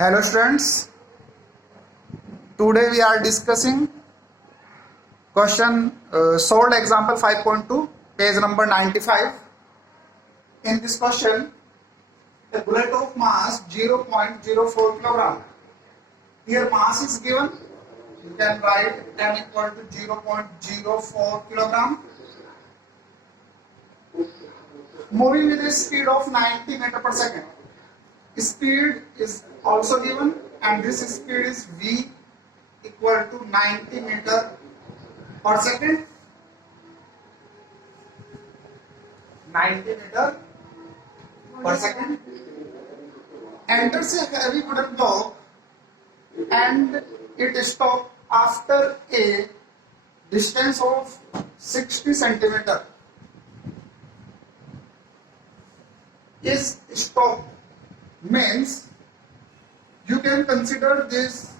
Hello students, today we are discussing question solved example 5.2 page number 95. In this question, a bullet of mass 0.04 kilogram. Here mass is given, you can write m equal to 0.04 kilogram. Moving with a speed of 90 meter per second. Speed is also given and this speed is v equal to 90 meter per second. 90 meter per second. Enters a heavy wooden block and it stops after a distance of 60 centimeter. Is stopped means you can consider this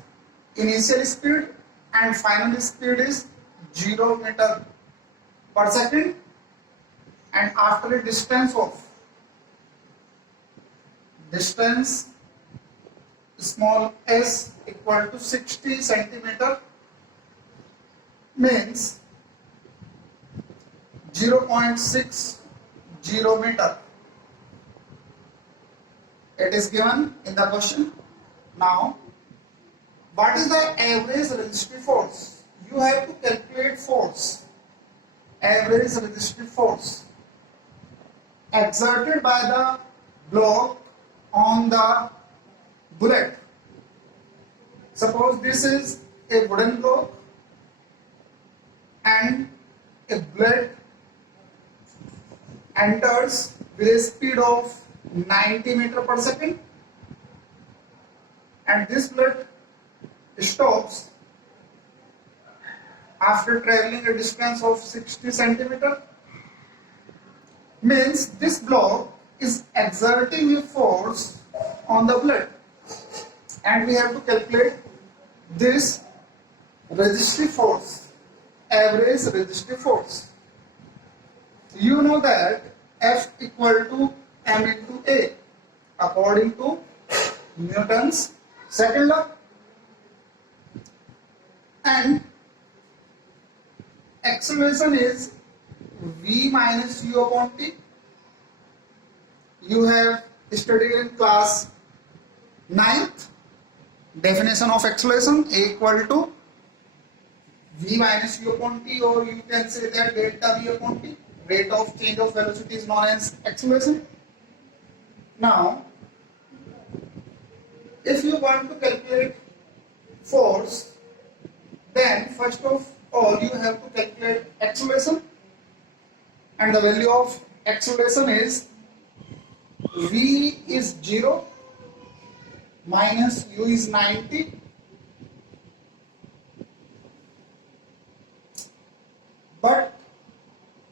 initial speed and final speed is 0 meter per second, and after a distance small s equal to 60 centimeter means 0.60 meter. It is given in the question. Now, what is the average resistive force? You have to calculate force. Average resistive force exerted by the block on the bullet. Suppose this is a wooden block and a bullet enters with a speed of 90 meter per second and this bullet stops after traveling a distance of 60 centimeter. Means this block is exerting a force on the bullet and we have to calculate this resistive force, average resistive force. You know that F equal to m into A according to Newton's second law, and acceleration is v minus u upon t. You have studied in class 9th definition of acceleration, A equal to v minus u upon t, or you can say that delta v upon t. Rate of change of velocity is known as acceleration. Now, if you want to calculate force, then first of all you have to calculate acceleration, and the value of acceleration is v is 0 minus u is 90 but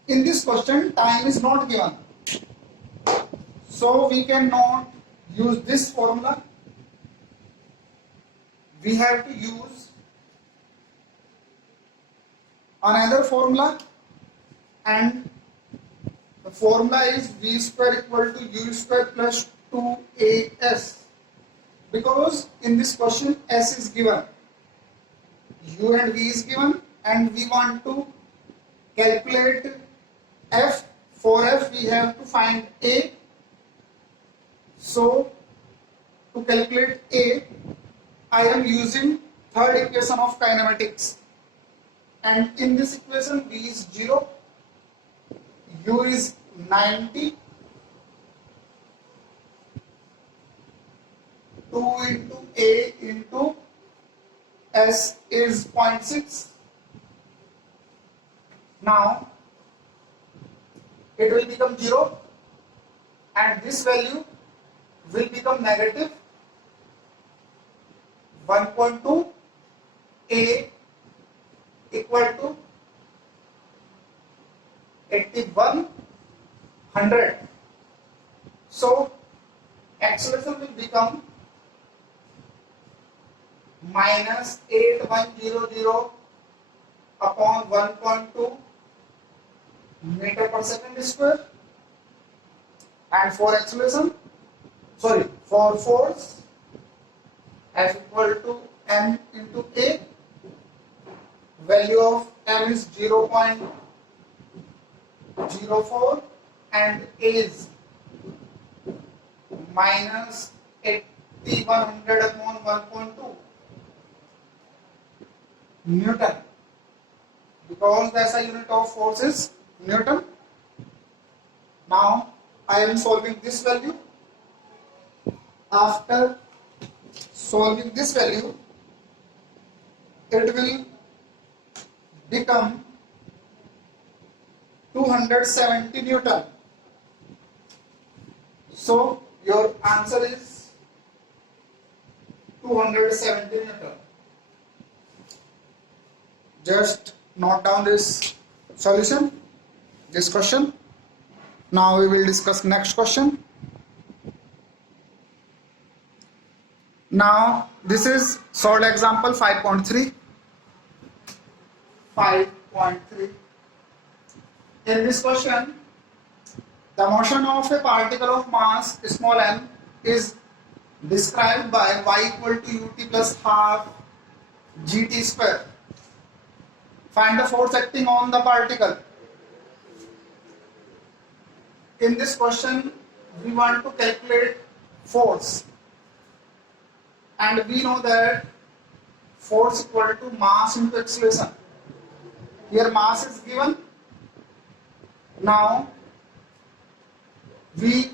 in this question time is not given, so we cannot use this formula. We have to use another formula, and the formula is v square equal to u square plus 2as, because in this question s is given, u and v is given, and we want to calculate f. For f we have to find a. So to calculate a, I am using third equation of kinematics, and in this equation v is 0, u is 90, 2 into a into s is 0.6. Now it will become 0 and this value will become negative 1.2, a equal to 8100. So acceleration will become minus 8100 upon 1.2 meter per second square, and for acceleration, for force F equal to m into a. Value of m is 0.04 and a is minus 80/100 upon 1.2 Newton, because the SI unit of force is Newton. Now I am solving this value. After solving this value, it will become 270 Newton. So your answer is 270 Newton. Just note down this solution, this question. Now we will discuss next question. Now this is solved example 5.3. 5.3. In this question, the motion of a particle of mass small m is described by y equal to ut plus half gt square. Find the force acting on the particle. In this question, we want to calculate force, and we know that force equal to mass into acceleration. Here mass is given. Now we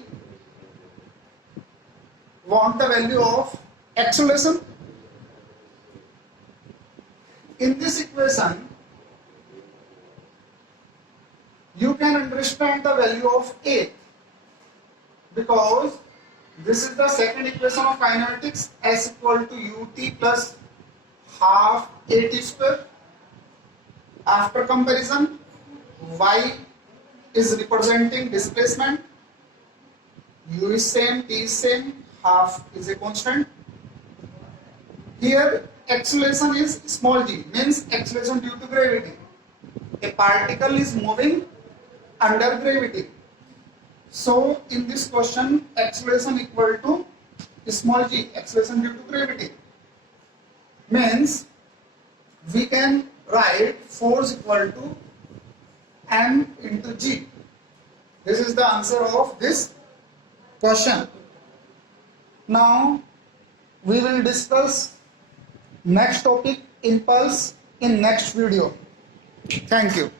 want the value of acceleration. In this equation, you can understand the value of A, because this is the second equation of kinematics, S equal to ut plus half at square. After comparison, y is representing displacement, u is same, t is same, half is a constant. Here acceleration is small g, means acceleration due to gravity. A particle is moving under gravity. So in this question, acceleration equal to small g, acceleration due to gravity, means we can write force equal to m into g. This is the answer of this question. Now we will discuss next topic, impulse, in next video. Thank you.